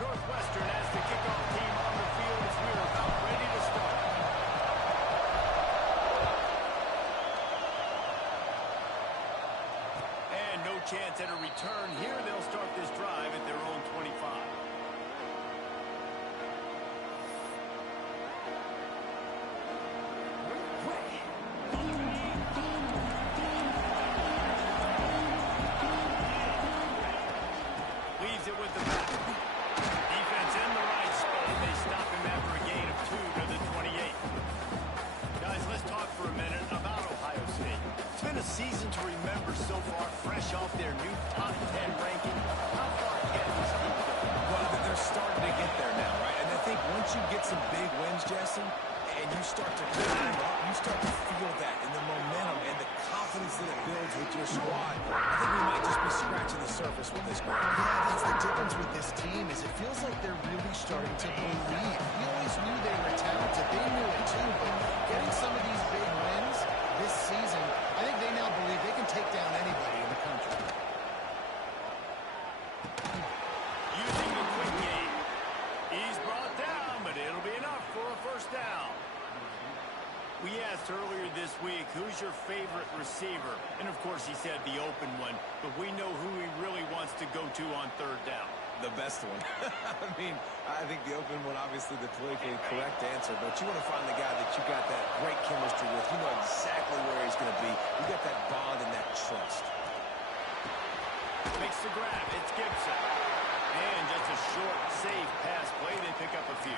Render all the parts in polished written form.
Northwestern as the kickoff team on the field as we're about ready to start. And no chance at a return here. They'll start this drive at their own 25. Leaves it with the back. Defense in the right spot. They stop him after a gain of 2 to the 28. Guys, let's talk for a minute about Ohio State. It's been a season to remember so far, fresh off their new top 10 ranking. How far can this team go? Well, they're starting to get there now, right? And I think once you get some big wins, Jesse, and you start to climb up, you start to feel that in the momentum and the confidence that it builds with your squad. I think we might just be scratching the surface with this group. Yeah, that's the difference with this team is it feels like they're really starting to believe. We always knew they were talented. They knew it too, but getting some of these big wins this season, I think they now believe they can take down anybody in the country. Using the quick game. He's brought down, but it'll be enough for a first down. We asked earlier this week, who's your favorite receiver? And, of course, he said the open one, but we know who he really wants to go to on third down. The best one. I mean, I think the open one, obviously the politically correct answer, but you want to find the guy that you got that great chemistry with. You know exactly where he's going to be. You got that bond and that trust. Makes the grab. It's Gibson. And just a short, safe pass play. They pick up a few.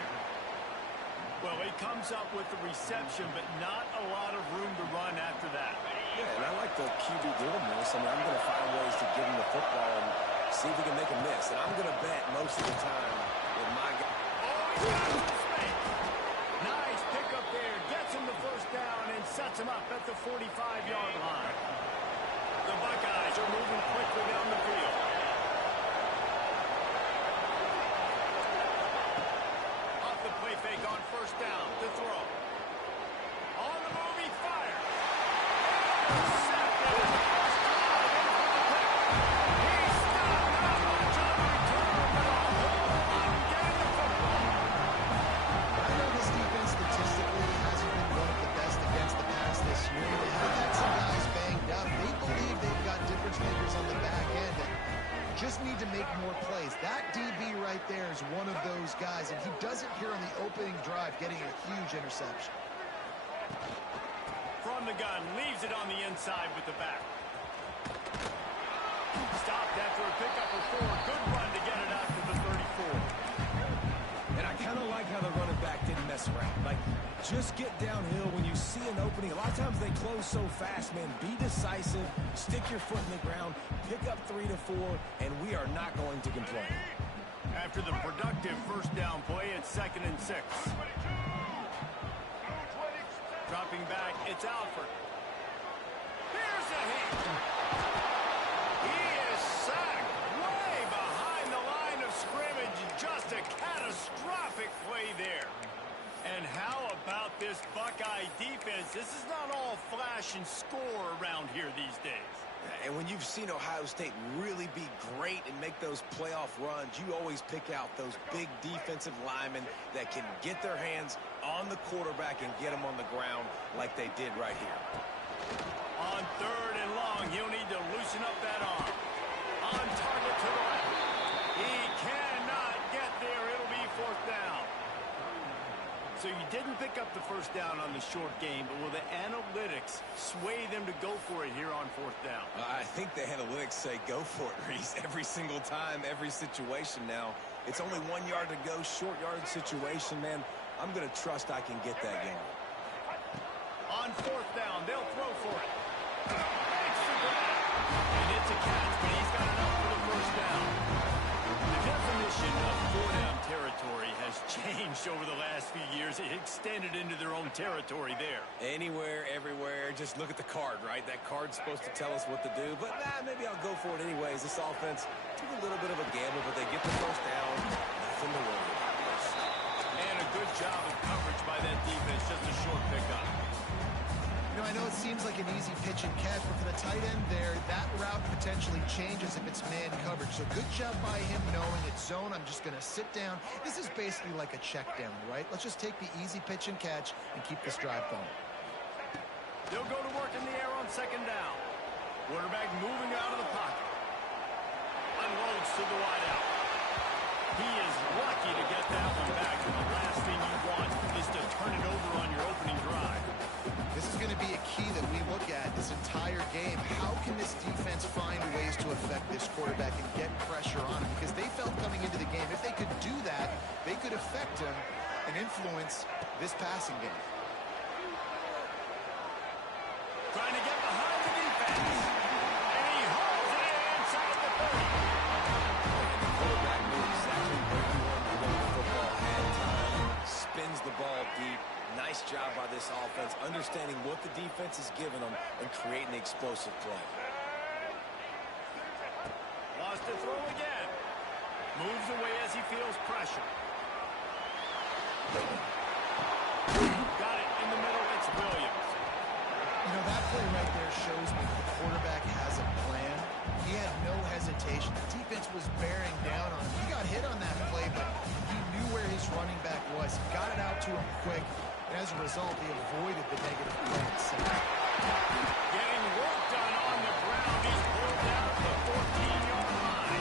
Well, he comes up with the reception, but not a lot of room to run after that. Yeah, and I like the QB doing this. I mean, I'm going to find ways to give him the football and see if he can make a miss. And I'm going to bet most of the time with my guy. Oh, he's got some space. Nice pickup there. Gets him the first down and sets him up at the 45-yard line. The Buckeyes are moving quickly down the field. Off the play fake on first down to throw. On the move, he fires. Intercepted in the first drive. He's stopped. Not much on the return, but a whole lot getting the football. I know this defense statistically hasn't been one of the best against the pass this year. They have had some guys banged up. They believe they've got difference makers on the back end and just need to make more plays. That DB right there is one of those guys, and he does it here on the opening drive, getting a huge interception. From the gun, leaves it on the inside with the back. Stopped after a pickup of 4. Good run to get it out to the 34. And I kind of like how the running back didn't mess around. Like, just get downhill when you see an opening. A lot of times they close so fast, man. Be decisive, stick your foot in the ground, pick up 3 to 4, and we are not going to complain. After the productive first down play, it's 2nd and 6. Dropping back, it's Alford. Here's a hit. He is sacked way behind the line of scrimmage. Just a catastrophic play there. And how about this Buckeye defense? This is not all flash and score around here these days. And when you've seen Ohio State really be great and make those playoff runs, you always pick out those big defensive linemen that can get their hands on the quarterback and get him on the ground like they did right here. On 3rd and long, he'll need to loosen up that arm. On target to the left. He cannot get there. It'll be 4th down. So you didn't pick up the first down on the short game, but will the analytics sway them to go for it here on 4th down? I think the analytics say go for it, Reese, every single time, every situation now. It's only 1 yard to go, short yard situation, man. I'm going to trust I can get that going. On 4th down, they'll throw for it. Makes the grab. And it's a catch, but he's got enough for the first down. The definition of 4-down territory has changed over the last few years. It extended into their own territory there. Anywhere, everywhere, just look at the card, right? That card's supposed to tell us what to do, but maybe I'll go for it anyways. This offense took a little bit of a gamble, but they get the first down. Nothing to worry about. And a good job of coverage by You know, I know it seems like an easy pitch and catch, but for the tight end there, that route potentially changes if it's man coverage. So good job by him knowing it's zone. I'm just going to sit down. This is basically like a check down, right? Let's just take the easy pitch and catch and keep this drive going. They'll go to work in the air on second down. Quarterback moving out of the pocket. Unloads to the wideout. He is lucky to get that one back. And the last thing you want is to turn it over on your opening drive. This is going to be a key that we look at this entire game. How can this defense find ways to affect this quarterback and get pressure on him? Because they felt coming into the game, if they could do that, they could affect him and influence this passing game. Trying to get behind the defense. And he holds it in inside the 30. And the quarterback knew exactly where he wanted to go with the football. Had time, spins the ball deep. Nice job by this offense, understanding what the defense is giving them and creating the explosive play. Lost to throw again. Moves away as he feels pressure. Got it in the middle. It's Williams. You know, that play right there shows me the quarterback has a plan. He had no hesitation. The defense was bearing down on him. He got hit on that play, but he knew where his running back was. He got it out to him quick. And as a result, he avoided the negative points. Getting work done on the ground. He's pulled down to the 14-yard line.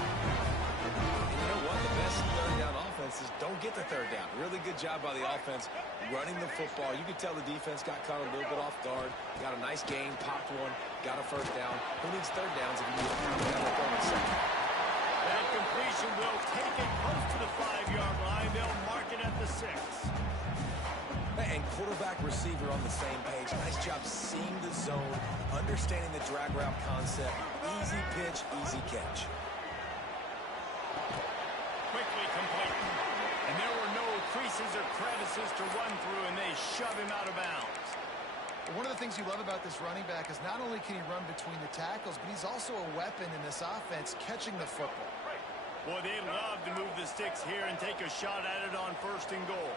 And you know what? The best third down offense is don't get the third down. Really good job by the offense running the football. You could tell the defense got caught a little bit off guard. Got a nice game, popped one, got a first down. Who needs third downs if you need a third down on second? That completion will take it close to the 5-yard line. They'll mark it at the 6. And quarterback receiver on the same page. Nice job seeing the zone, understanding the drag route concept. Easy pitch, easy catch. Quickly complete. And there were no creases or crevices to run through, and they shove him out of bounds. One of the things you love about this running back is not only can he run between the tackles, but he's also a weapon in this offense, catching the football. Boy, they love to move the sticks here and take a shot at it on 1st and goal.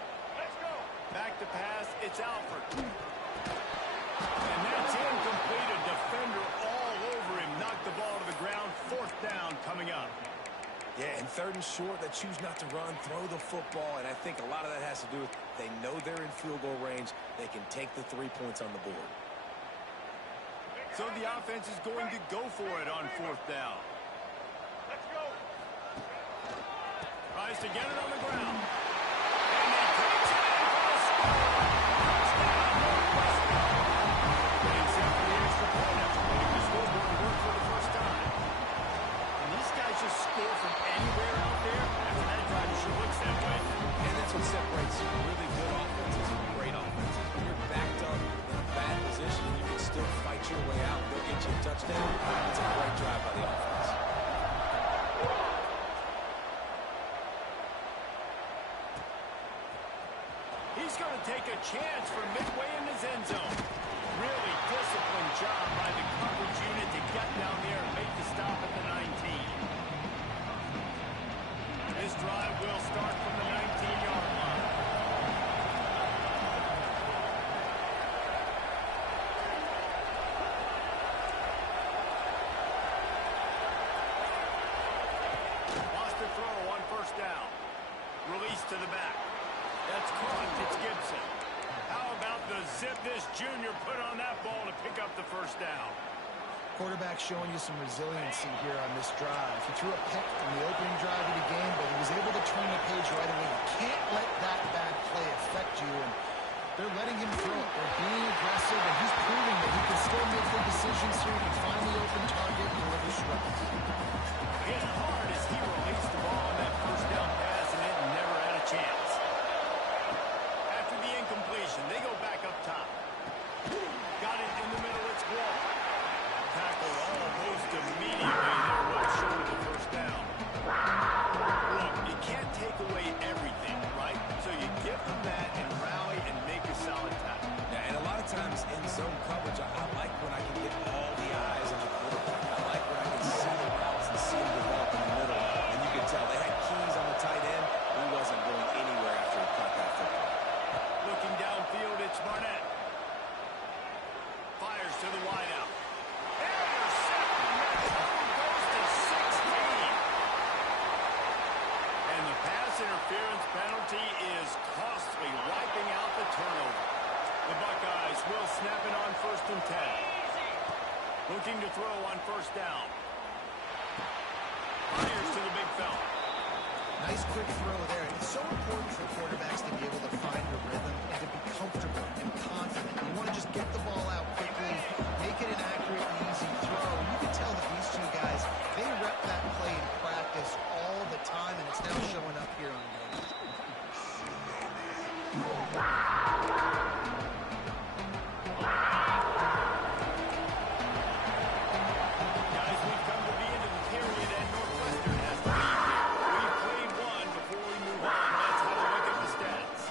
Back to pass, it's Alford. And that's incomplete. A defender all over him. Knocked the ball to the ground. 4th down coming up. Yeah, and 3rd and short, they choose not to run, throw the football, and I think a lot of that has to do with they know they're in field goal range. They can take the 3 points on the board. So the offense is going to go for it on 4th down. Let's go. Tries to get it on the ground. And they catch it. Touchdown, Northwestern. Getting set for the extra point after letting the scoreboard work for the first time. And these guys just score from anywhere out there. After that drive, it sure looks that way. And that's what separates really good offenses from great offenses. When you're backed up in a bad position, you can still fight your way out and go get you a touchdown. It's a great drive by the offense. He's going to take a chance from midway in his end zone. Really disciplined job by the coverage unit to get down there and make the stop at the 19. This drive will start from the 19-yard line. Lost the throw on 1st down. Release to the back. That's caught. It's Gibson. How about the zip this junior put on that ball to pick up the 1st down? Quarterback showing you some resiliency here on this drive. He threw a pick on the opening drive of the game, but he was able to turn the page right away. You can't let that bad play affect you, and they're letting him throw it. They're being aggressive, and he's proving that he can still make the decisions here. He can find the open target and deliver strikes. Hit hard as he released the ball on that 1st down pass, and it never had a chance. After the incompletion, they go back up top. Got it in the middle. It's Wall. Tackled almost immediately there right short of the 1st down. Look, you can't take away everything, right? So you give them that first and 10. Looking to throw on first down. Fires to the big fella. Nice quick throw there. It's so important for quarterbacks to be able to find a rhythm and to be comfortable and confident. You want to just get the ball out quickly, make it an accurate and easy throw. You can tell that these two guys, they rep that play in practice all the time, and it's now showing up here on game. Guys, we've come to the end of the period, and Northwestern has to lead here. We've played one before we move on. Let's have a look at the stats.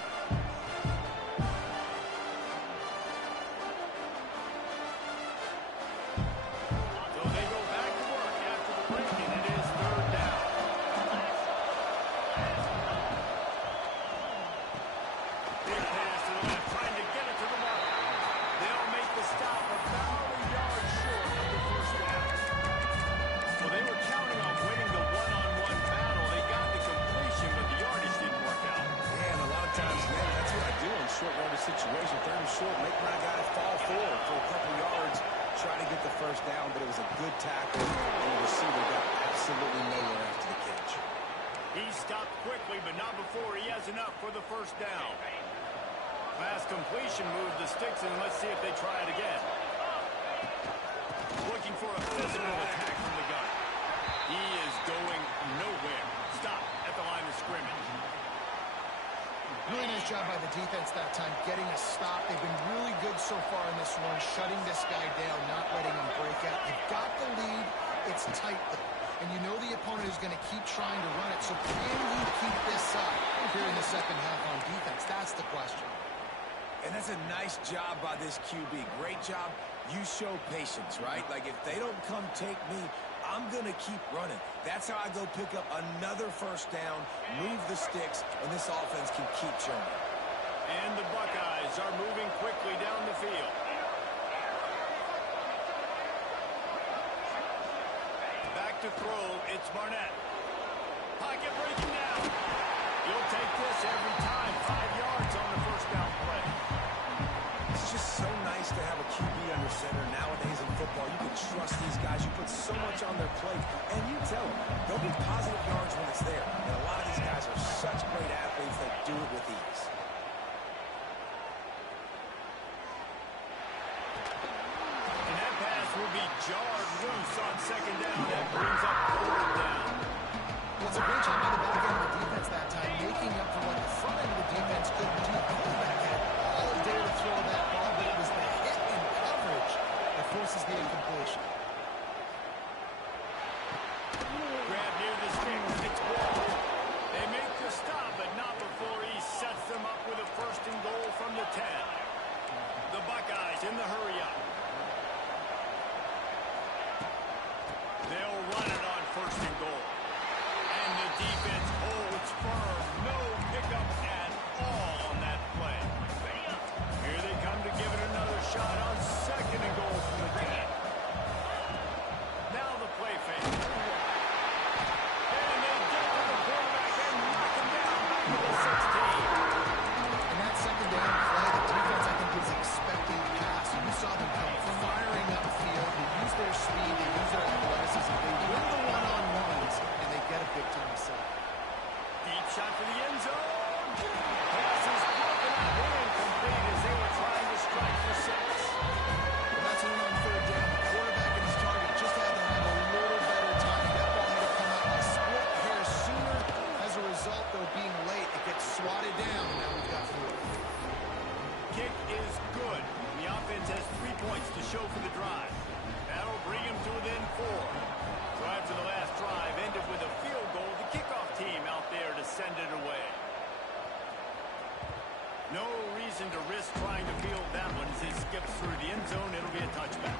So they go back to work after the break, and it is third down. Big pass to the left, trying to get it to the mark. They'll make the stop about a yard short of the first down. Well, they were counting on winning the one-on-one battle. They got the completion, but the yardage didn't work out. Man, a lot of times, man, that's what I do in short yardage situation. Third and short, make my guy fall forward for a couple yards, try to get the first down, but it was a good tackle, and the receiver got absolutely nowhere after the catch. He stopped quickly, but not before he has enough for the first down. Pass completion moved the sticks, and let's see if they try it again. Looking for a physical attack from the gun. He is going nowhere. Stop at the line of scrimmage. Really nice job by the defense that time, getting a stop. They've been really good so far in this one, shutting this guy down, not letting him break out. They've got the lead. It's tight, though. And you know the opponent is going to keep trying to run it. So can you keep this up here in the second half on defense? That's the question. And that's a nice job by this QB. Great job. You show patience, right? Like, if they don't come take me, I'm going to keep running. That's how I go pick up another first down, move the sticks, and this offense can keep churning. And the Buckeyes are moving quickly down the field. Back to throw, it's Barnett. Pocket breaking down. You'll take this every time. 5 yards on the first down play. It's just so nice to have a QB under center nowadays in football. You can trust these guys. You put so much on their plate, and you tell them they'll get positive yards when it's there. And a lot of these guys are such great athletes that do it with ease. And that pass will be jarred loose on second down. That brings up third down. Well, it's a great job by the back end of the defense that time, making up for what the front end of the defense couldn't do. The quarterback had all day to throw that ball, but it was the hit in coverage that forces the incompletion. Grab near the stick. It's Wall. They make the stop, but not before he sets them up with a first and goal from the 10. The Buckeyes in the hurry-up. They'll run it on first and goal. And the defense holds firm. No pickup at all on that play. Here they come to give it another shot on second and goal from the 10. Now the play fake. And they get to the quarterback and knock him down back to the 16. In that second down play, the defense, I think, was expecting the pass. You saw them come firing upfield. They use their speed. They use their athleticism. They win the one-on-ones, and they get a big-time sack. Deep shot for the end zone. Pass is broken up and incomplete as they were trying to strike for 6. Well, that's only on third down. The quarterback and his target just had to have a little better timing. That ball had to come out a split hair sooner. As a result, though, being late, it gets swatted down, and now we've got 4. Kick is good. The offense has 3 points to show for the drive. That'll bring him to within 4. So after the last drive ended with a field goal, the kickoff team out there to send it away. No reason to risk trying to field that one as it skips through the end zone. It'll be a touchback.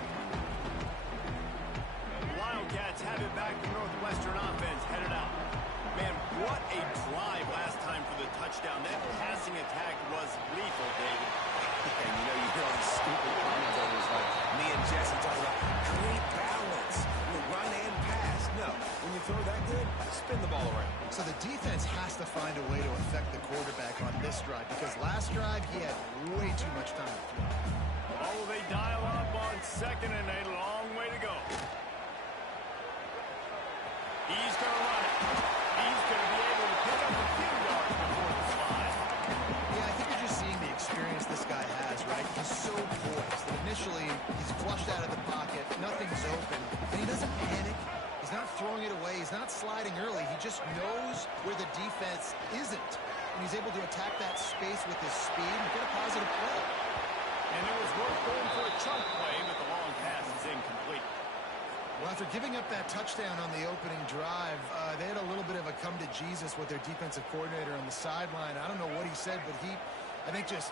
Wildcats have it back. The Northwestern offense headed out. Man, what a drive last time for the touchdown. That passing attack was lethal, David. And you know, you hear all these stupid commentators like me and Jesse talking about great balance, run and pass. No, when you throw that good, spin the ball around. So the defense has to find a way to affect the quarterback on this this drive, because last drive he had way too much time to throw. Oh, they dial up on second and a long way to go. He's going to run it. He's going to be able to pick up a few yards before the slide. Yeah, I think you're just seeing the experience this guy has, right? He's so poised that initially he's flushed out of the pocket, nothing's open, and he doesn't panic. He's not throwing it away. He's not sliding early. He just knows where the defense isn't, and he's able to attack that space with his speed and get a positive play. And it was worth going for a chunk play, but the long pass is incomplete. Well, after giving up that touchdown on the opening drive, they had a little bit of a come to Jesus with their defensive coordinator on the sideline. I don't know what he said, but he, I think, just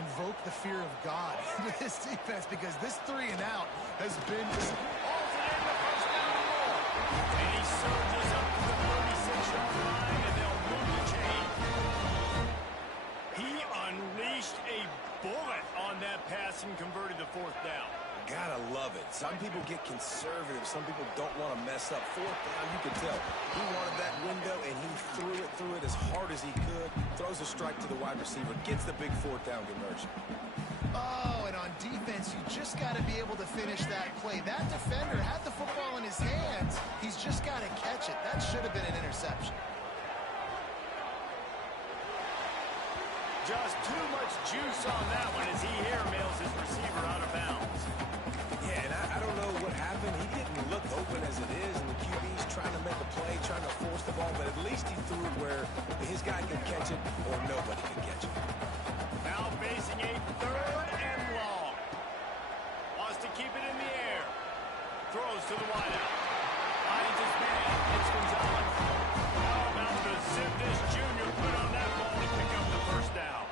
invoked the fear of God into this defense, because this 3 and out has been just... Alternating the first down and more. And he surges up to the 36-yard line, and they'll move the chain. He unleashed a bullet on that pass and converted the fourth down. Gotta love it. Some people get conservative. Some people don't want to mess up. Fourth down, you can tell. He wanted that window, and he threw it as hard as he could. Throws a strike to the wide receiver. Gets the big fourth down conversion. Oh, and on defense, you just got to be able to finish that play. That defender had the football in his hands. He's just got to catch it. That should have been an interception. Just too much juice on that one as he airmails his receiver out of bounds. Yeah, and I don't know what happened. He didn't look open as it is, and the QB's trying to make a play, trying to force the ball, but at least he threw it where his guy could catch it or nobody could catch it. Now facing a third and long. Wants to keep it in the air. Throws to the wideout. Finds his man. It's Gonzalez. How about the zip this junior put on that ball to pick up the first down?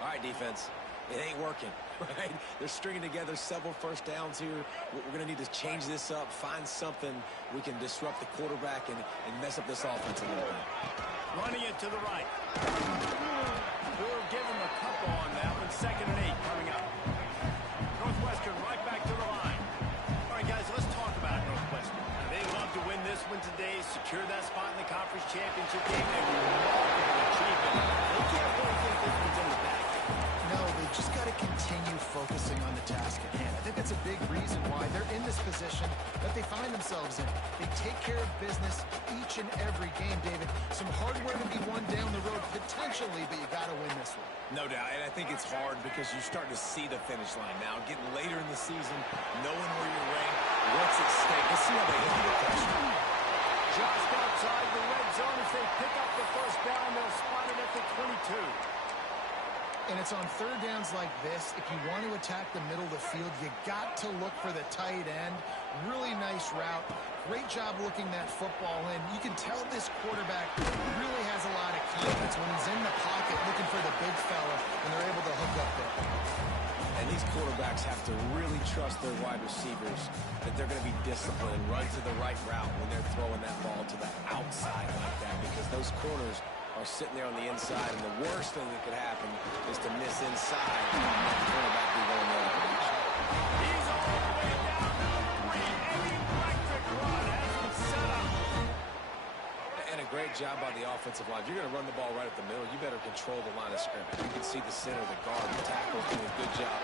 All right, defense. It ain't working, right? They're stringing together several first downs here. We're going to need to change this up, find something we can disrupt the quarterback and mess up this offense a little bit. Running it to the right. We'll give him a couple on that one. 2nd and 8 coming up. Northwestern right back to the line. All right, guys, let's talk about Northwestern. They love to win this one today, secure that spot in the conference championship game. A remarkable achievement. They can't really think this one's in the bag. No, they've just got to continue focusing on the task at hand. I think that's a big reason why they're in this position that they find themselves in. They take care of business each and every game, David. Some hardware to be won down the road, potentially, but you got to win this one. No doubt, and I think it's hard because you're starting to see the finish line now. Getting later in the season, knowing where you're ranked, what's at stake. Let's see how they handle the pressure. Just outside the red zone as they pick up the first down. They'll spot it at the 22. And it's on third downs like this. If you want to attack the middle of the field, you got to look for the tight end. Really nice route. Great job looking that football in. You can tell this quarterback really has a lot of confidence when he's in the pocket looking for the big fella, and they're able to hook up there. And these quarterbacks have to really trust their wide receivers that they're going to be disciplined and run to the right route when they're throwing that ball to the outside like that, because those corners are sitting there on the inside, and the worst thing that could happen is to miss inside and that quarterback be going the other direction. He's all the way down to the 3. An electric run has him set up. And a great job by the offensive line. If you're going to run the ball right at the middle, you better control the line of scrimmage. You can see the center, the guard, the tackle doing a good job.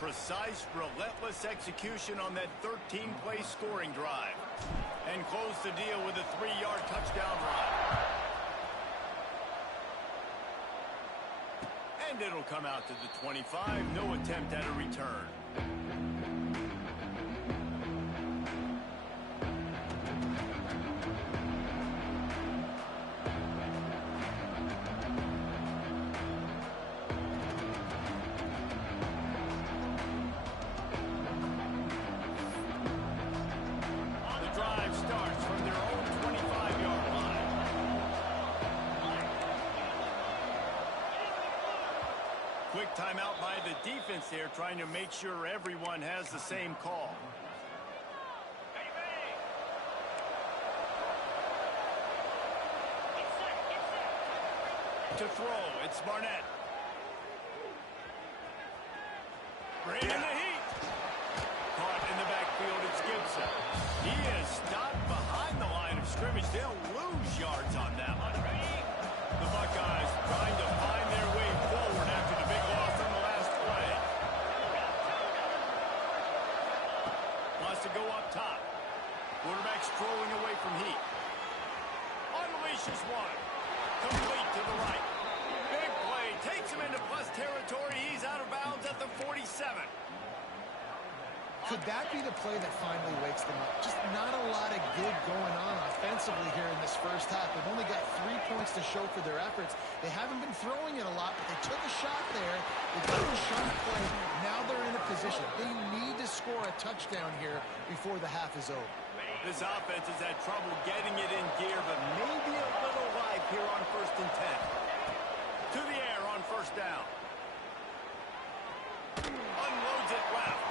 Precise, relentless execution on that 13-play scoring drive. And close the deal with a 3-yard touchdown run. And it'll come out to the 25. No attempt at a return. Quick timeout by the defense there, trying to make sure everyone has the same call. To throw, it's Barnett. Bring in the heat. Caught in the backfield, it's Gibson. He is stopped behind the line of scrimmage. They'll lose yards on that one. The Buckeyes trying to find their way forward after the big loss on the last play. Wants to go up top. Quarterback strolling away from heat. Unleashes one. Complete to the right. Big play. Takes him into plus territory. He's out of bounds at the 47. Could that be the play that finally wakes them up? Just not a lot of good going on offensively here in this first half. They've only got 3 points to show for their efforts. They haven't been throwing it a lot, but they took a shot there. They got a sharp play. Now they're in a position. They need to score a touchdown here before the half is over. This offense has had trouble getting it in gear, but maybe a little life here on 1st and 10. To the air on 1st down. Unloads it left.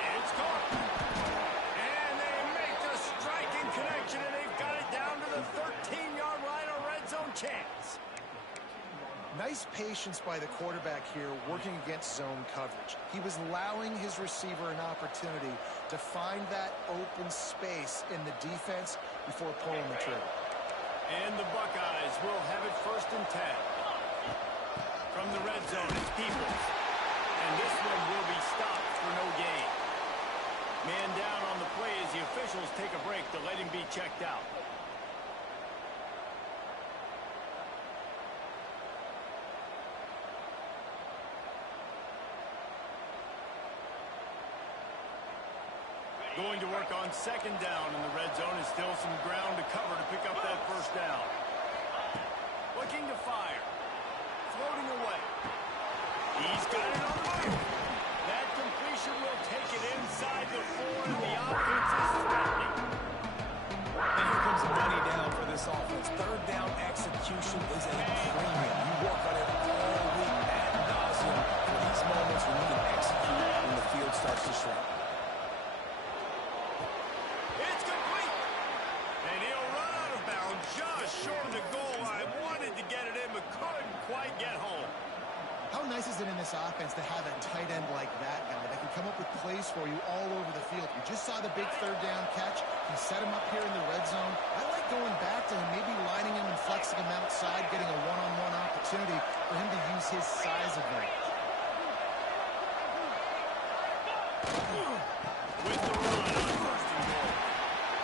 It's caught. And they make the striking connection, and they've got it down to the 13-yard line, a red zone chance. Nice patience by the quarterback here working against zone coverage. He was allowing his receiver an opportunity to find that open space in the defense before pulling the trigger. And the Buckeyes will have it 1st and 10. From the red zone, it's Peoples. And this one will be stopped for no gain. Man down on the play as the officials take a break to let him be checked out. Going to work on 2nd down in the red zone. Is still some ground to cover to pick up that 1st down. Looking to fire. Floating away. He's got it on the move. That completion will take it inside the 4, and the offense is threatening. And here comes the money down for this offense. 3rd down execution is a premium. You work on it all week ad nauseum for these moments when you can execute when the field starts to shrink. It's complete. And he'll run out of bounds just short of the goal line. Wanted to get it in, but couldn't quite get home. How nice is it in this offense to have a tight end like that guy that can come up with plays for you all over the field? You just saw the big 3rd down catch. He set him up here in the red zone. I like going back to him, maybe lining him and flexing him outside, getting a one-on-one opportunity for him to use his size advantage. With the run on 1st and goal.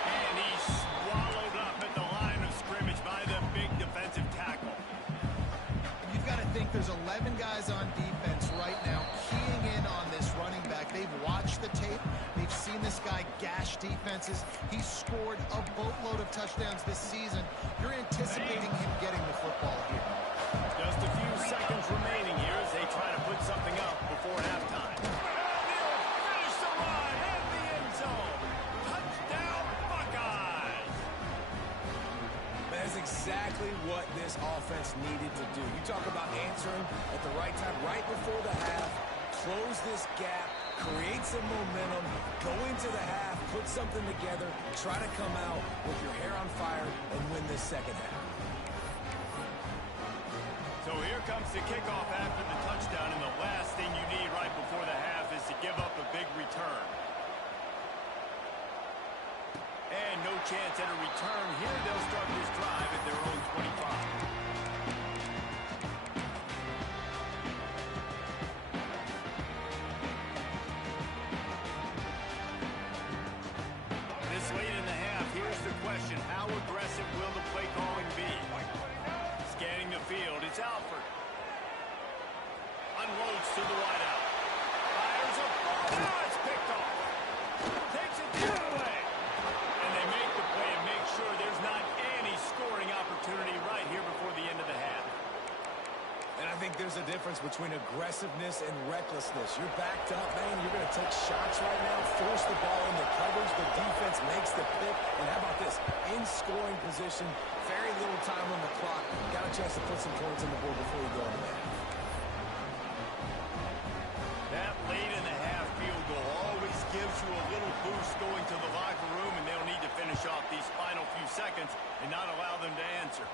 And he's swallowed up at the line of scrimmage by the big defensive tackle. You've got to think there's 11 guys on defense right now keying in on this running back. They've watched the tape. They've seen this guy gash defenses. He's scored a boatload of touchdowns this season. You're anticipating him getting the football here. Just a few seconds remaining here as they try to put something up before halftime. Finish the run in the end zone. Touchdown, Buckeyes. That's exactly what this offense needed to do. You talk about answering at the right time, right before the half, close this gap, create some momentum, go into the half, put something together, try to come out with your hair on fire and win this 2nd half. So here comes the kickoff after the touchdown, and the last thing you need right before the half is to give up a big return. And no chance at a return here. They'll start this drive at their own 25. This late in the half, here's the question. How aggressive will the play calling be? Scanning the field, it's Alford. Unloads to the wideout. Fires a ball. Now it's picked off. Takes it the other way. And they make the play and make sure there's not any scoring opportunity right here before the end of the half. And I think there's a difference between aggressiveness and recklessness. You're backed up, man. You're going to take shots right now, force the ball into coverage. The defense makes the pick. And how about this? In scoring position, very little time on the clock. Got a chance to put some points on the board before you go into the half. That late in the half field goal always gives you a little boost going to the locker room, and they'll need to finish off these final few seconds and not allow them to answer.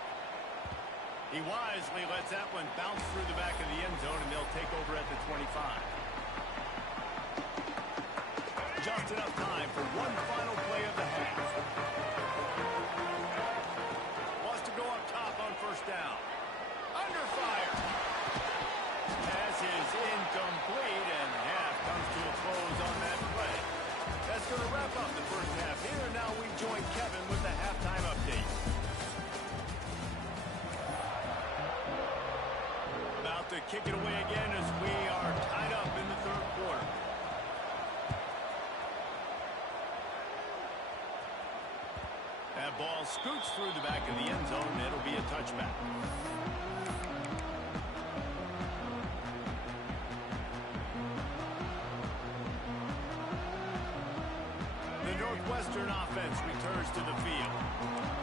He wisely lets that one bounce through the back of the end zone, and they'll take over at the 25. Just enough time for one final play of the half. Wants to go up top on first down. Under fire. Pass is incomplete, and half comes to a close on that play. That's going to wrap up the first half here. Now we join Kevin with the halftime update. About to kick it away again as we are tied up in the third quarter. That ball scoots through the back of the end zone, and it'll be a touchback. The Northwestern offense returns to the field.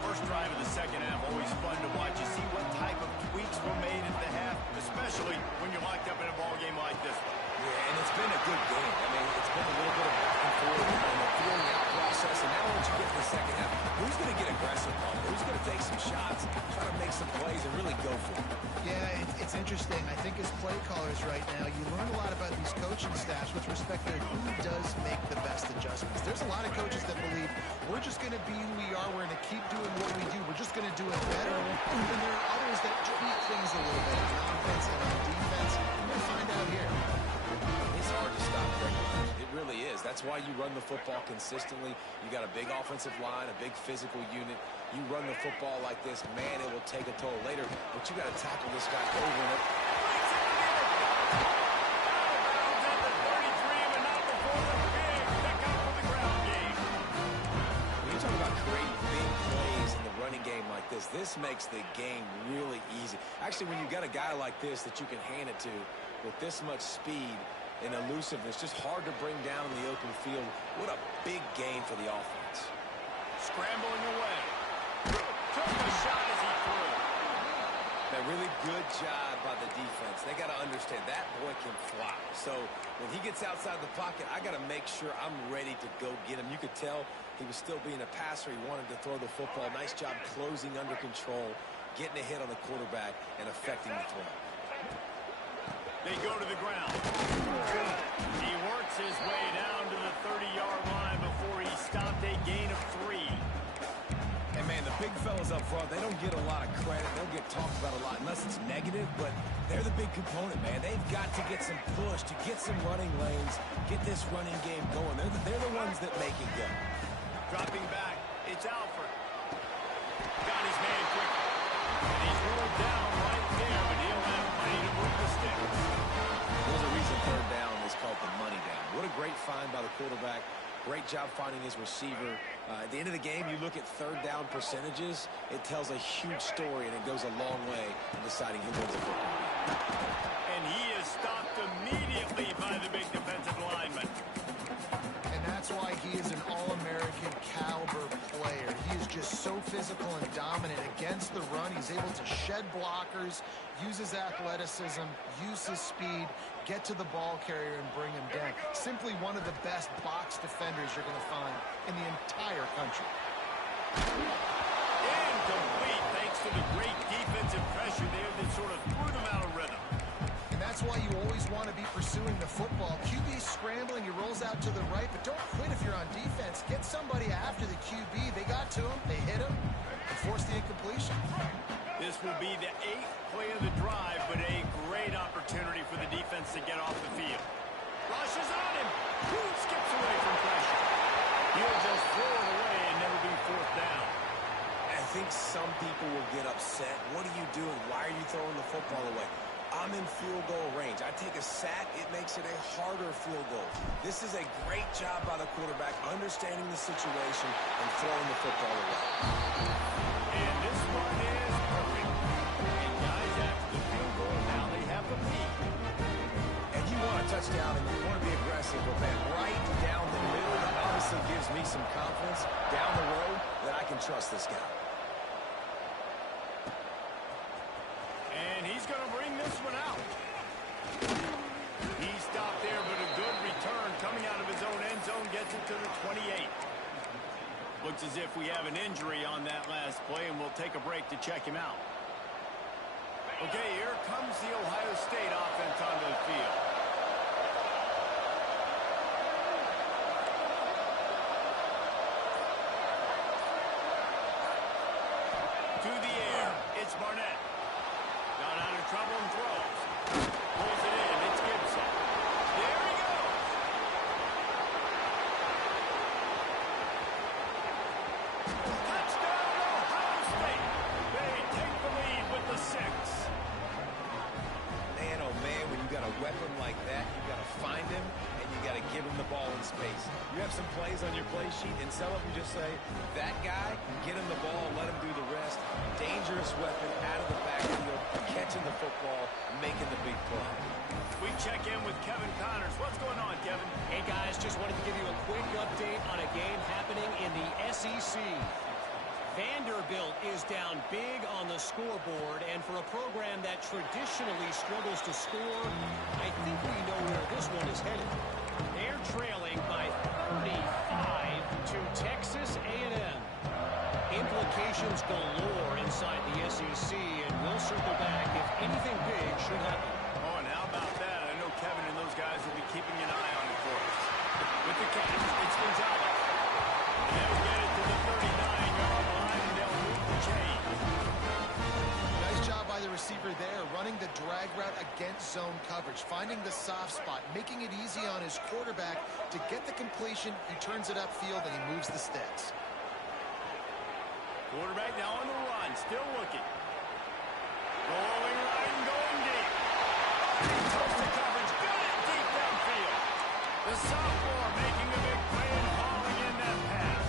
First drive of the second half, always fun to watch. You see what type of tweaks were made at the half, especially when you're locked up in a ball game like this one. Yeah, and it's been a good game. I mean, it's been a little bit of back and forth and a feeling out process. And now once you get to the second half, who's going to get aggressive on it? Who's going to take some shots, try to make some plays, and really go for it? Yeah, it's interesting. I think as play callers right now, you learn a lot about these coaching staffs with respect to who does make the best adjustments. There's a lot of coaches that believe we're just going to be who we are. We're going to keep doing what we do. We're just going to do it better. And there are others that tweak things a little bit on offense and on defense. We're going to find out here. It's hard to stop regulars. It really is. That's why you run the football consistently. You got a big offensive line, a big physical unit. You run the football like this, man, it will take a toll later. But you got to tackle this guy over and over. When you talk about creating big plays in the running game like this makes the game really easy. Actually, when you got a guy like this that you can hand it to with this much speed and elusiveness, just hard to bring down in the open field. What a big game for the offense. Scrambling away. Took a shot as he threw. A really good job by the defense. They got to understand that boy can fly. So when he gets outside the pocket, I got to make sure I'm ready to go get him. You could tell he was still being a passer. He wanted to throw the football. Nice job closing under control, getting a hit on the quarterback, and affecting the throw. They go to the ground. He works his way down to the 30-yard line before he stopped a gain of 3. And, man, the big fellas up front, they don't get a lot of credit. They'll get talked about a lot unless it's negative, but they're the big component, man. They've got to get some push, to get some running lanes, get this running game going. They're the ones that make it go. Dropping back, it's Alford. Got his man quick. And he's rolled down right there, but he'll have plenty to move the sticks. There's a reason third down is called the money down. What a great find by the quarterback. Great job finding his receiver. At the end of the game, you look at third down percentages. It tells a huge story, and it goes a long way in deciding who wins a football game. And he is stopped immediately by the big defensive lineman. And that's why he is an All-American caliber player. He is just so physical and dominant against the run. He's able to shed blockers, use his athleticism, use his speed, get to the ball carrier and bring him down. Simply one of the best box defenders you're going to find in the entire country. Incomplete thanks to the great defensive pressure there that sort of threw them out of rhythm. And that's why you always want to be pursuing the football. QB's scrambling, he rolls out to the right, but don't quit if you're on defense. Get somebody after the QB. They got to him, they hit him, and forced the incompletion. This will be the 8th play of the drive, but a great opportunity for the defense to get off the field. Rushes on him. Skips away from pressure. He'll just throw it away and never be fourth down. I think some people will get upset. What are you doing? Why are you throwing the football away? I'm in field goal range. I take a sack, it makes it a harder field goal. This is a great job by the quarterback, understanding the situation and throwing the football away. And this one is perfect. And guys, after the field goal, now they have the lead. And you want a touchdown and you want to be aggressive, but man, right down the middle, that obviously gives me some confidence down the road that I can trust this guy. And he's going to bring this one out. He stopped there, but a good return coming out of his own end zone gets it to the 28. Looks as if we have an injury on that last play, and we'll take a break to check him out. Okay, here comes the Ohio State offense onto the field. To the air, it's Barnett. Got out of trouble and throws. Pulls it in, it's Gibson. There he goes. Touchdown, Ohio State. They take the lead with the 6. Man, oh man, when you got a weapon like that, you got to find him and you got to give him the ball in space. You have some plays on your play sheet, and some of them just say, that guy, get him the ball, let him do the rest. Dangerous weapon out of the backfield, catching the football, making the big play. We check in with Kevin Connors. What's going on, Kevin? Hey, guys, just wanted to give you a quick update on a game happening in the SEC. Vanderbilt is down big on the scoreboard, and for a program that traditionally struggles to score, I think we know where this one is headed. They're trailing by 35 to Texas A&M. Implications galore inside the SEC, and we'll circle back if anything big should happen. Oh, and how about that? I know Kevin and those guys will be keeping an eye on it for us. With the catch, it's Gonzalez. They'll get it to the 39-yard line, and they'll move the chain. Nice job by the receiver there, running the drag route against zone coverage, finding the soft spot, making it easy on his quarterback to get the completion. He turns it upfield, and he moves the sticks. Quarterback now on the run, still looking. Rolling right and going deep. Toast the coverage, got it deep downfield. The sophomore making a big play and hauling in that pass.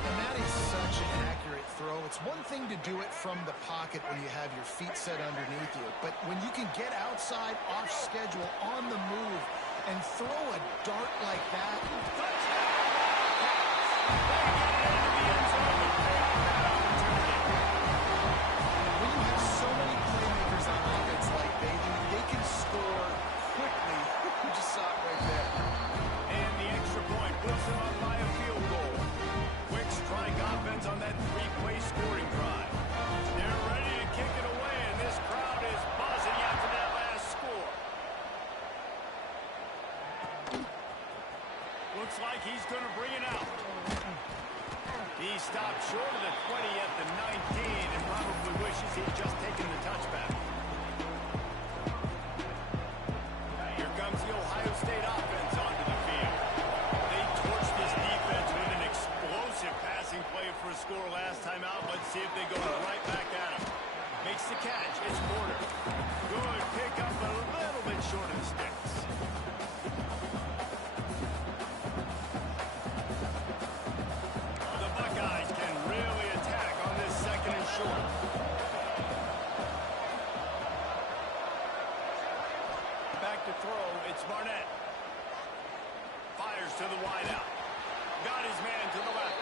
And that is such an accurate throw. It's one thing to do it from the pocket when you have your feet set underneath you, but when you can get outside, off schedule, on the move, and throw a dart like that. When you have so many playmakers on offense like they do, they can score quickly. You just saw it right there. And the extra point puts them up by a field goal. Quick strike offense on that three-play scoring drive. They're ready to kick it away, and this crowd is buzzing after that last score. Looks like he's going to bring it out. He stopped short of the 20 at the 19 and probably wishes he'd just taken the touchback. Here comes the Ohio State offense onto the field. They torched this defense with an explosive passing play for a score last time out. Let's see if they go right back at him. Makes the catch. It's Porter. Good pick up a little bit short of the sticks. The Buckeyes can really attack on this second and short. Back to throw, it's Barnett. Fires to the wideout. Got his man to the left.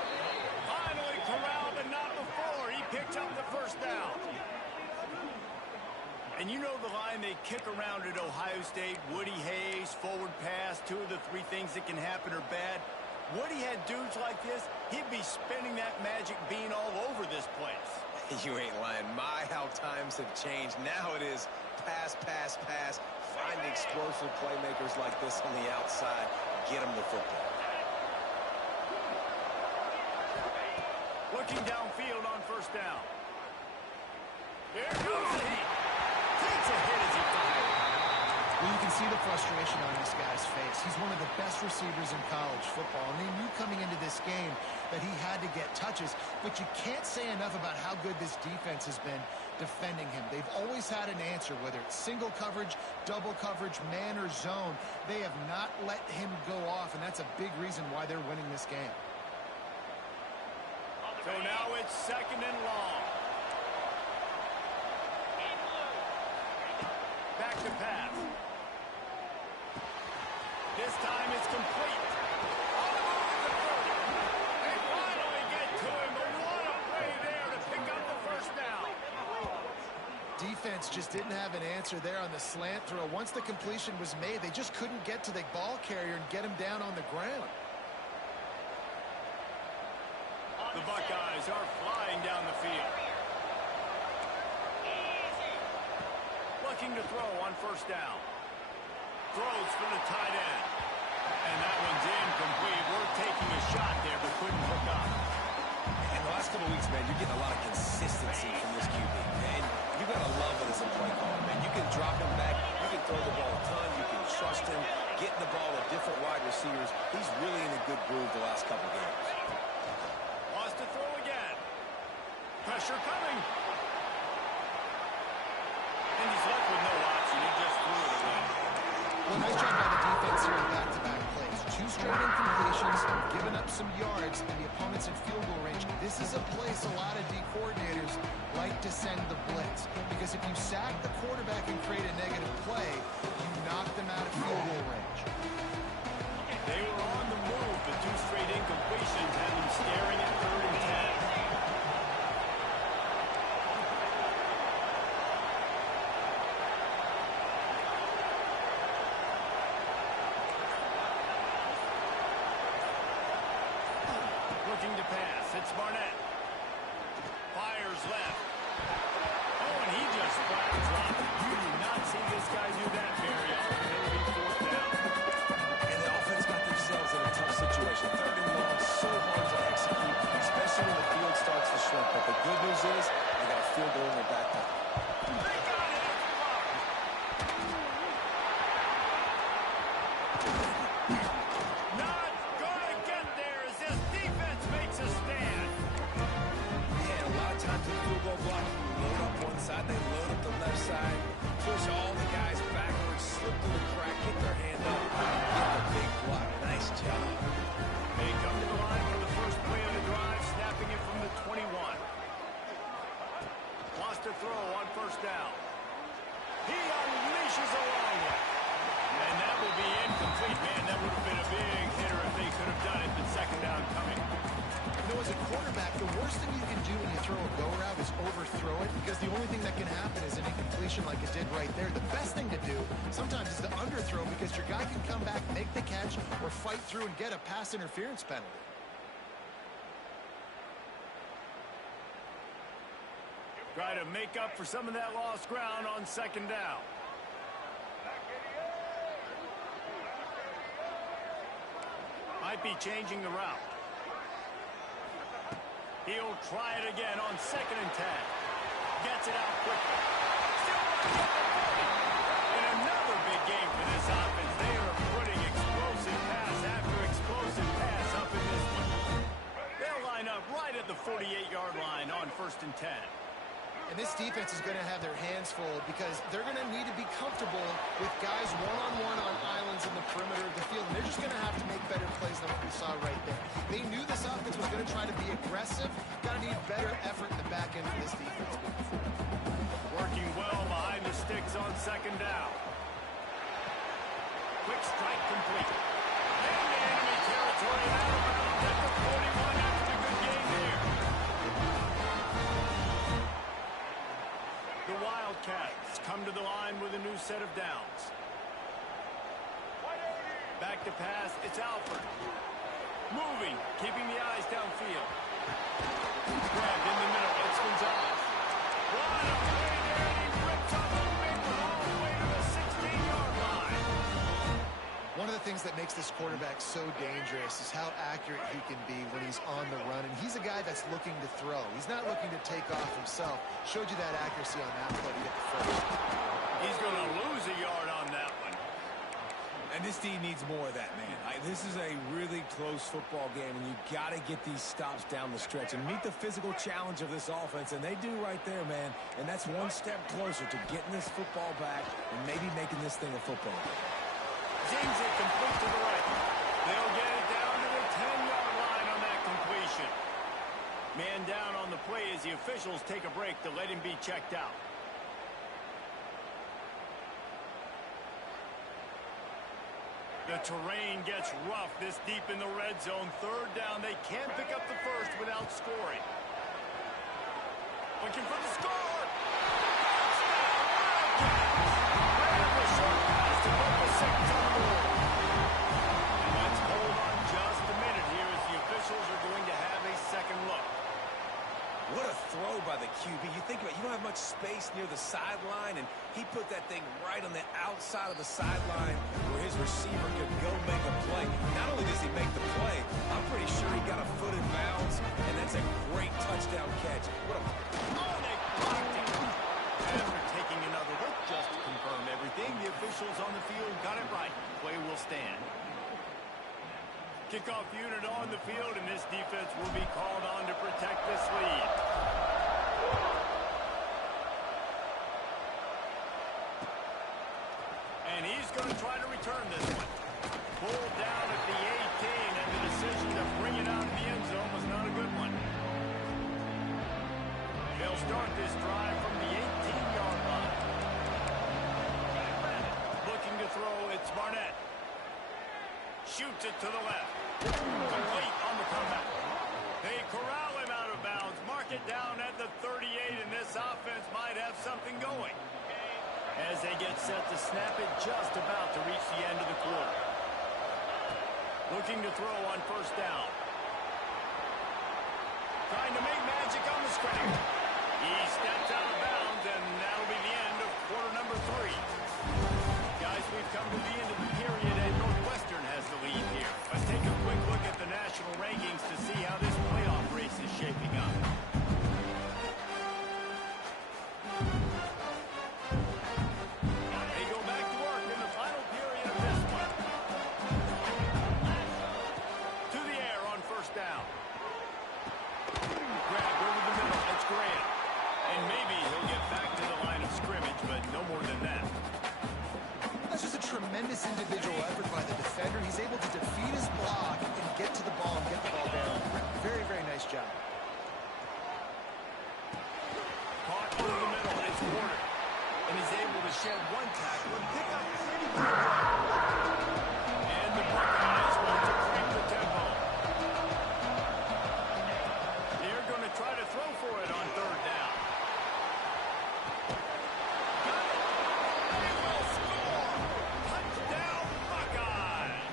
Finally corralled, but not before. He picked up the first down. And you know the line they kick around at Ohio State, Woody Hayes, forward pass, 2 of the 3 things that can happen are bad. Woody had dudes like this, he'd be spinning that magic bean all over this place. You ain't lying. My, how times have changed. Now it is pass, pass, pass. Find explosive playmakers like this on the outside. Get them the football. Looking downfield on first down. Here goes the heat. Takes a hit as he fires. Well, you can see the frustration on this guy's face. He's one of the best receivers in college football, and they knew coming into this game that he had to get touches, but you can't say enough about how good this defense has been defending him. They've always had an answer, whether it's single coverage, double coverage, man or zone. They have not let him go off, and that's a big reason why they're winning this game. So now it's second and long. Back to pass. This time it's complete. On the move at the 30. They finally get to him, but what a play there to pick up the first down. Defense just didn't have an answer there on the slant throw. Once the completion was made, they just couldn't get to the ball carrier and get him down on the ground. The Buckeyes are flying down the field. Looking to throw on first down. Throws for the tight end. And that one's incomplete. We're taking a shot there, but couldn't hook up. In the last couple of weeks, man, you're getting a lot of consistency from this QB. And you got to love it as a play caller, man. You can drop him back. You can throw the ball a ton. You can trust him. Getting the ball to different wide receivers. He's really in a good groove the last couple of games. Wants to throw again. Pressure coming. And he's left with no option. He just threw it away. Well, nice job by the defense here in back-to-back plays. 2 straight incompletions, giving up some yards, and the opponent's in field goal range. This is a place a lot of D coordinators like to send the blitz, because if you sack the quarterback and create a negative play, you knock them out of field goal range. They were on the move, but 2 straight incompletions had them staring at 3rd and 10. Looking to pass. It's Barnett. Fires left. Oh, and he just flat dropped it. You do not see this guy do that very often. It'll be 4th down. And the offense got themselves in a tough situation. 3rd and long, so hard to execute, especially when the field starts to shrink. But the good news is they got a field goal in their back pocket. They got it. Not gonna get there as this defense makes a stand. Yeah, a lot of times in field goal block, you load up one side, they load up the left side, push all the guys backwards, slip through the crack, get their hand up, get the big block. Nice job. They come to the line for the first play of the drive, snapping it from the 21. Wants to throw on first down. He unleashes a long one. And that will be incomplete. Man, that would have been a big hitter if they could have done it, but 2nd down coming. You know, as a quarterback, the worst thing you can do when you throw a go route is overthrow it, because the only thing that can happen is an incompletion like it did right there. The best thing to do sometimes is to underthrow, because your guy can come back, make the catch, or fight through and get a pass interference penalty. Try to make up for some of that lost ground on 2nd down. Might be changing the route. He'll try it again on 2nd and 10. Gets it out quickly. Still and another big game for this offense. They are putting explosive pass after explosive pass up in this one. They'll line up right at the 48-yard line on 1st and 10. And this defense is going to have their hands full, because they're going to need to be comfortable with guys one-on-one on islands in the perimeter of the field. And they're just going to have to make better plays than what we saw right there. They knew this offense was going to try to be aggressive. Got to need better effort in the back end for this defense moving forward. Working well behind the sticks on 2nd down. Quick strike complete. Into enemy territory, out of bounds at the 41 after the good game there. The Wildcats come to the line with a new set of downs. Back to pass, it's Alford. Moving, keeping the eyes downfield. Grabbed in the middle, it's Gonzalez. What a play there, and he rips off a big one all the way to the 16-yard line. One of the things that makes this quarterback so dangerous is how accurate he can be when he's on the run. And he's a guy that's looking to throw. He's not looking to take off himself. Showed you that accuracy on that play to get the first. He's going to lose a yard on that one. And this team needs more of that, man. This is a really close football game, and you got to get these stops down the stretch and meet the physical challenge of this offense, and they do right there, man. And that's one step closer to getting this football back and maybe making this thing a football game. Zings it complete to the right. They'll get it down to the 10-yard line on that completion. Man down on the play as the officials take a break to let him be checked out. The terrain gets rough this deep in the red zone. 3rd down. They can't pick up the first without scoring. Looking for the score. Incredible short pass to put the 6 on the board. And let's hold on just a minute here as the officials are going to have a second look. What a throw by the QB. You think about it, you don't have much space near the sideline, and he put that thing right on the outside of the sideline where his receiver could go make a play. Not only does he make the play, I'm pretty sure he got a foot in bounds, and that's a great touchdown catch. What a... Oh, they blocked it. After taking another look just to confirm everything, the officials on the field got it right. Play will stand. Kickoff unit on the field, and this defense will be called on to protect this lead. And he's going to try to return this one. Pulled down at the 18, and the decision to bring it out of the end zone was not a good one. They'll start this drive from the 18-yard line. Looking to throw, it's Barnett. Shoots it to the left. Complete on the comeback. They corral him out of bounds. Mark it down at the 38, and this offense might have something going. As they get set to snap it, just about to reach the end of the quarter. Looking to throw on first down. Trying to make magic on the scramble. He steps out of bounds, and that'll be the end of quarter number 3. Guys, we've come to the end of the period, and Northwestern has the lead here. Let's take a quick look at the national rankings to see how this playoff race is shaping up. They go back to work in the final period of this one. To the air on first down. Grab over the middle. It's Graham. And maybe he'll get back to the line of scrimmage, but no more than that. That's just a tremendous individual effort by the defender. He's able to defeat his block and get to the ball and get the ball down. Very, very nice job. Caught over the middle. It's Porter. And he's able to shed one tackle and pick up pretty good. And the Buckeyes want to crank the tempo. They're going to try to throw for it on third down. Got it. They will score. Touchdown, Buckeyes.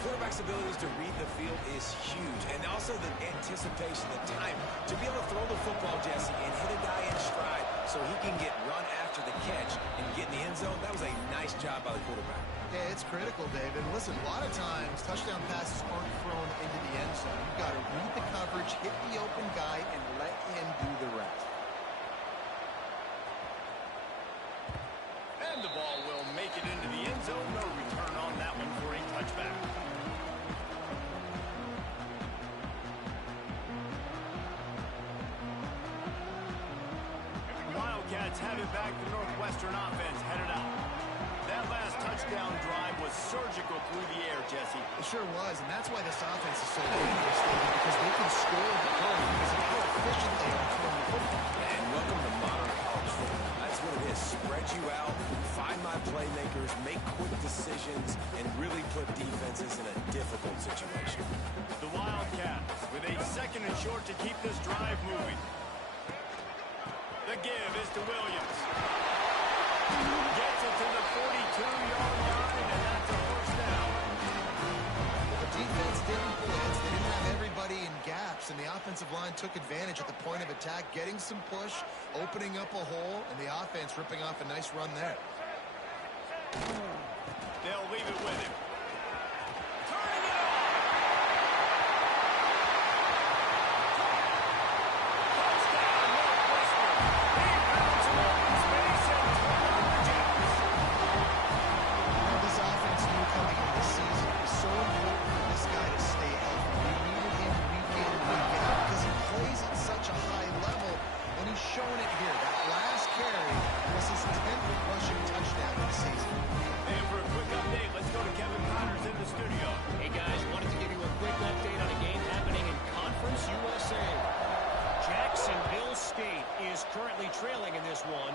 Quarterback's abilities to read the field is huge, and also the anticipation, the time to be able to throw the football, Jesse, and hit a guy in stride so he can get run after the catch and get in the end zone. That was a nice job by the quarterback. Yeah, it's critical, David. Listen, a lot of times touchdown passes aren't thrown into the end zone. You've got to read the coverage, hit the open guy, and let him do the rest. And the ball will make it into the end zone. No return on that one for a touchback. Wildcats have it back. The Northwestern offense headed out. That last touchdown drive was surgical through the air, Jesse. It sure was, and that's why this offense is so dangerous, David, because they can score the goal because of how efficient they are throwing the football. And welcome to modern college football. That's what it is. Spread you out, find my playmakers, make quick decisions, and really put defenses in a difficult situation. The Wildcats with a second and short to keep this drive moving. The give is to Williams. Gets it to the 42-yard line, and that's a first down. The defense didn't blitz. They didn't have everybody in gaps, and the offensive line took advantage at the point of attack, getting some push, opening up a hole, and the offense ripping off a nice run there. They'll leave it with him. Turning it on. Touchdown, Northwestern. He found some open space and turned on the Jets. This offense knew coming into the season it was so important for this guy to stay healthy. We needed him week in and week out because he plays at such a high level, and he's shown it here. That last carry was his 10th rushing touchdown of the season. And for a quick update, let's go to Kevin Connors in the studio. Hey guys, wanted to give you a quick update on a game happening in Conference USA. Jacksonville State is currently trailing in this one,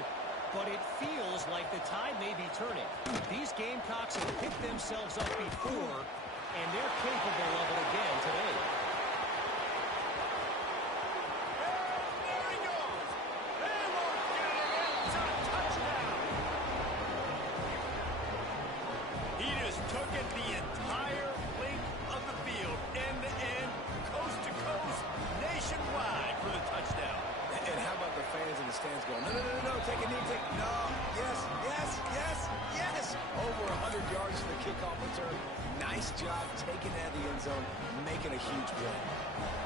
but it feels like the tide may be turning. These Gamecocks have picked themselves up before, and they're capable of it again today. There he goes. They won't get it in. It's a touchdown. He just took it the entire length of the field, end to end, coast to coast, nationwide for Nice job taking that to the end zone, making a huge play.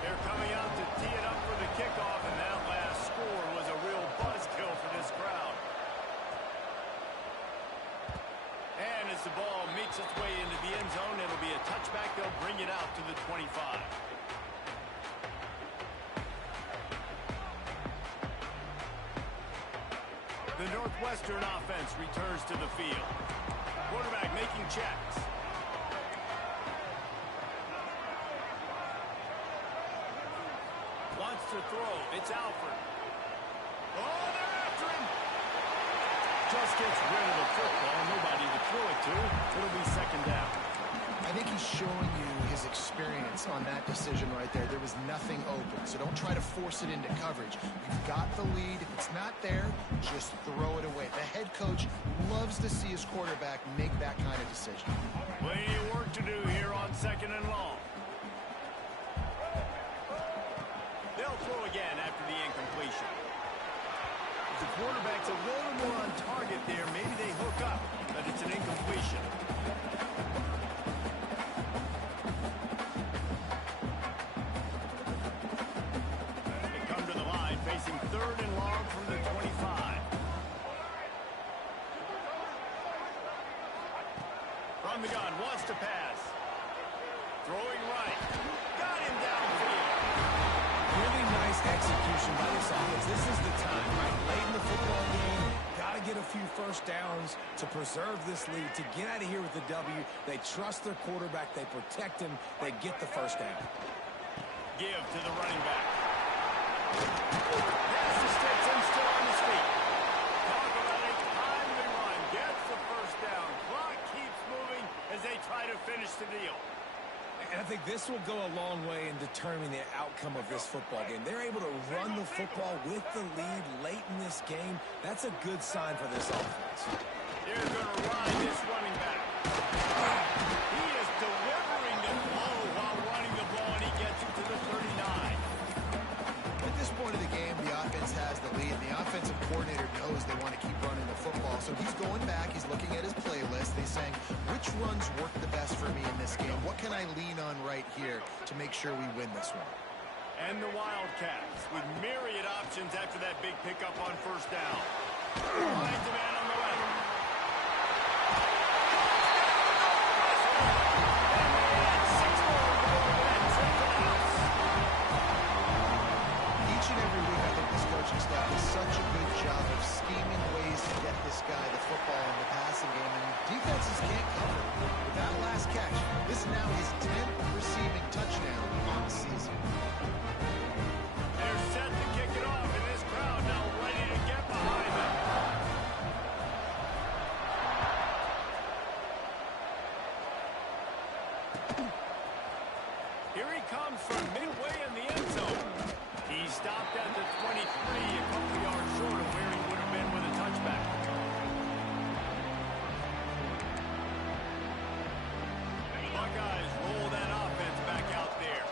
They're coming out to tee it up for the kickoff, and that last score was a real buzzkill for this crowd. And as the ball makes its way into the end zone, it'll be a touchback. They'll bring it out to the 25. The Northwestern offense returns to the field. Quarterback making checks. Wants to throw. It's Alford. Oh, they're after him. Just gets rid of the football. Nobody to throw it to. It'll be second down. I think he's showing you his experience on that decision right there. There was nothing open, so don't try to force it into coverage. You've got the lead. If it's not there, just throw it away. The head coach loves to see his quarterback make that kind of decision. Plenty of work to do here on second and long. They'll throw again after the incompletion. If the quarterback's a little more on target there, maybe they hook up, but it's an incompletion. They come to the line, facing third and long from the 25. From the gun, wants to pass. Throwing right. Got him downfield. Really nice execution by this offense. This is the time, right? Late in the football game, got to get a few first downs to preserve this lead, to get out of here with the W. They trust their quarterback. They protect him. They get the first down. Give to the running back. Pass to Stetson, still on his feet. Talk about a timely run. Gets the first down. Clock keeps moving as they try to finish the deal. And I think this will go a long way in determining the outcome of this football game. They're able to run the football with the lead late in this game. That's a good sign for this offense. They're going to ride this running back. He is delivering the blow while running the ball, and he gets it to the 39. At this point of the game, the offense has the lead. The offensive coordinator knows they want to keep running the football. So he's going back. He's looking at his playlist. He's saying, which runs work the best for me in this game? What can I lean on right here to make sure we win this one? And the Wildcats with myriad options after that big pickup on first down. Finds a man on the left. Each and every week, I think this coaching staff does such a good job of scheming ways to get this guy the football in the passing game, and defenses can't cover. With that last catch, this is now his 10th receiving touchdown on the season. They're set to kick it off, and this crowd now ready to get behind them. Here he comes from midway in the end zone. He stopped at the 23, a couple yards short of where he would have been with a touchback. Buckeyes roll that offense back out there.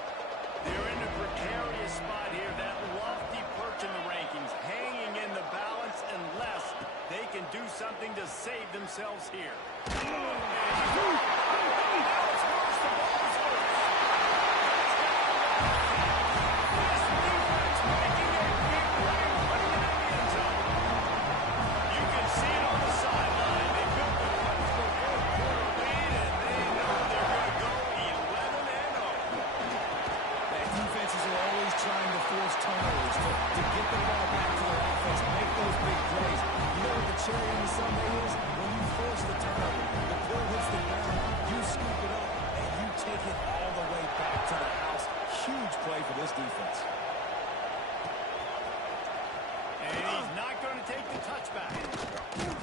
They're in a precarious spot here, that lofty perch in the rankings, hanging in the balance unless they can do something to save themselves here. Defense. And he's not going to take the touchback.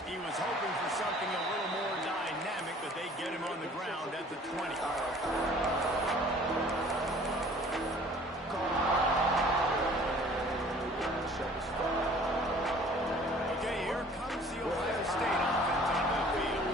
He was hoping for something a little more dynamic, but they get him on the ground at the 20. Okay, here comes the Ohio State offense onto the field.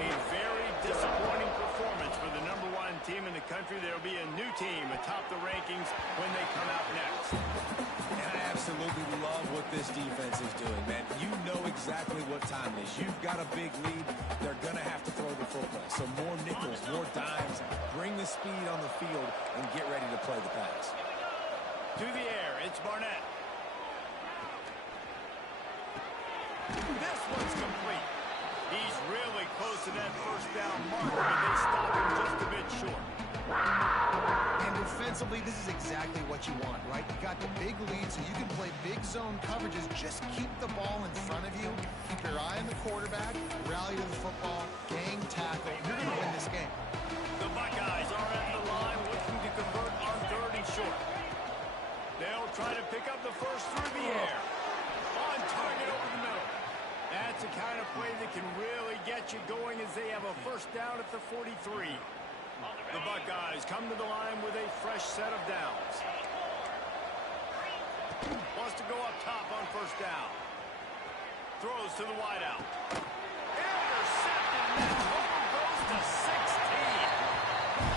A very disappointing performance for the #1 team in the country. There'll be a new team atop the rankings when they come out next. And I absolutely love what what this defense is doing, man. You know exactly what time it is. You've got a big lead. They're going to have to throw the football. So more nickels, more dimes. Bring the speed on the field and get ready to play the pass. To the air, it's Barnett. This one's complete. He's really close to that first down marker, but they stop him just a bit short. And defensively, this is exactly what you want, right? You got the big lead, so you can play big zone coverages. Just keep the ball in front of you. Keep your eye on the quarterback. Rally to the football. Gang tackle. You're going to win this game. The Buckeyes are at the line looking to convert on 3rd and short. They'll try to pick up the first through the air. On target over the middle. That's the kind of play that can really get you going as they have a first down at the 43. The Buckeyes come to the line with a fresh set of downs. Wants to go up top on first down. Throws to the wideout. Intercepted, and that total goes to 16.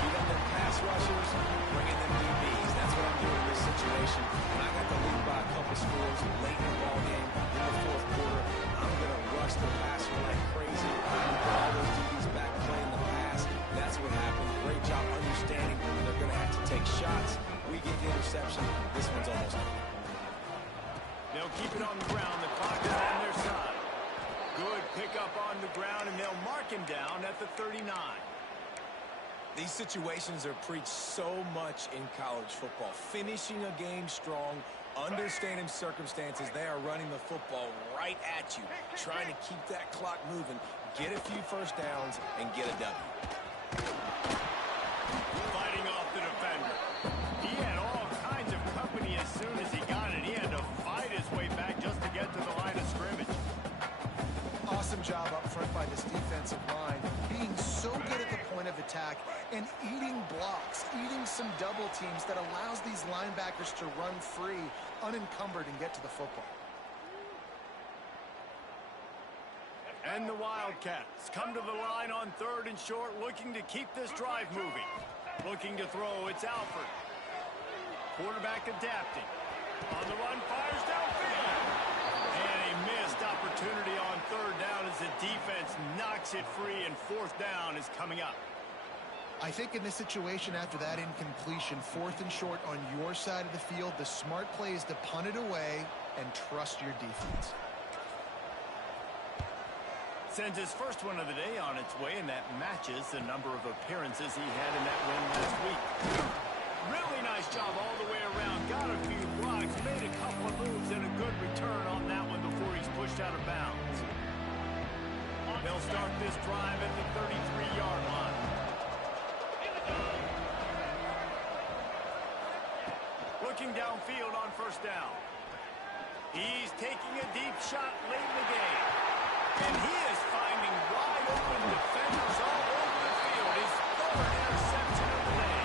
Keeping them pass rushers, bringing them DBs. That's what I'm doing in this situation. When I got the lead by a couple scores late in the ball game in the 4th quarter, I'm going to rush the passer like crazy. Put all those DBs back playing the pass. That's what happened. Great job understanding they're going to have to take shots. We get the interception. This one's almost complete. They'll keep it on the ground. The clock is on their side. Good pickup on the ground, and they'll mark him down at the 39. These situations are preached so much in college football. Finishing a game strong, understanding circumstances. They are running the football right at you, trying to keep that clock moving, get a few first downs, and get a W. Fighting off the defender. He had all kinds of company as soon as he got it. He had to fight his way back just to get to the line of scrimmage. Awesome job up front by this defensive line. Being so good at the point of attack and eating blocks, eating some double teams that allows these linebackers to run free, unencumbered, and get to the football. And the Wildcats come to the line on 3rd and short, looking to keep this drive moving. Looking to throw, it's Alford. Quarterback adapting. On the run, fires downfield. And a missed opportunity on 3rd down as the defense knocks it free, and 4th down is coming up. I think in this situation, after that incompletion, 4th and short on your side of the field, the smart play is to punt it away and trust your defense. Sends his first one of the day on its way, and that matches the number of appearances he had in that win last week. Really nice job all the way around. Got a few blocks, made a couple of moves, and a good return on that one before he's pushed out of bounds. They'll start this drive at the 33-yard line. Looking downfield on first down. He's taking a deep shot late in the game. And he is finding wide open defenders all over the field. His 3rd interception of the day.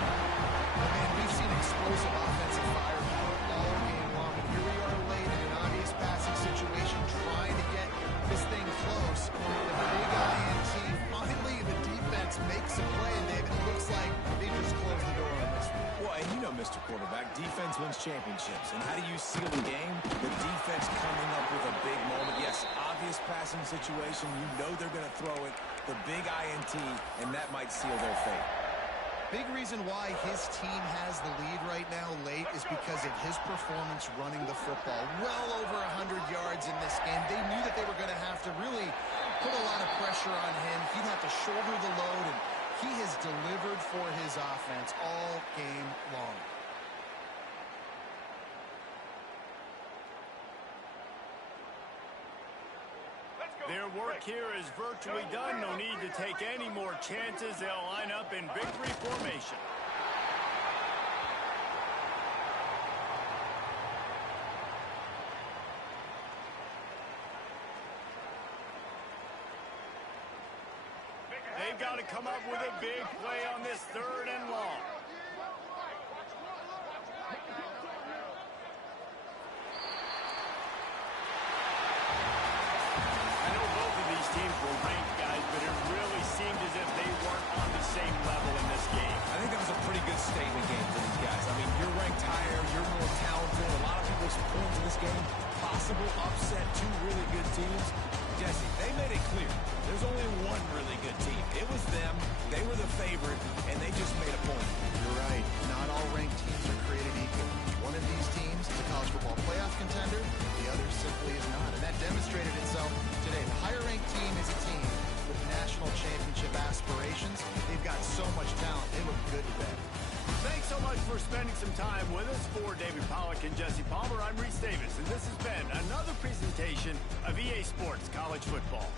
Man, we've seen explosive offensive firepower all game long. And here we are late in an obvious passing situation, trying to get this thing close. The big INT, finally the defense makes a play, and David, it looks like they just closed the door on this one. Well, and you know, Mr. Quarterback, defense wins championships. And how do you seal the game? The defense coming up with a big moment. Yes, obvious passing situation. You know they're going to throw it. The big INT, and that might seal their fate. Big reason why his team has the lead right now late is because of his performance running the football. Well over 100 yards in this game. They knew that they were going to have to really put a lot of pressure on him. He'd have to shoulder the load, and he has delivered for his offense all game long. Their work here is virtually done. No need to take any more chances. They'll line up in victory formation. They've got to come up with a big play on this 3rd and long. I know both of these teams were ranked, guys, but it really seemed as if they weren't on the same level in this game. I think that was a pretty good statement game for these guys. I mean, you're ranked higher, you're more talented. A lot of people's points in this game, possibly possible upset two really good teams? Jesse, they made it clear. There's only one really good team. It was them. They were the favorite, and they just made a point. You're right. Not all ranked teams are created equal. One of these teams is a college football playoff contender. The other simply is not. And that demonstrated itself today. The higher-ranked team is a team with national championship aspirations. They've got so much talent. They look good today. Thanks so much for spending some time with us. For David Pollack and Jesse Palmer, I'm Reese Davis, and this has been another presentation of EA Sports College Football.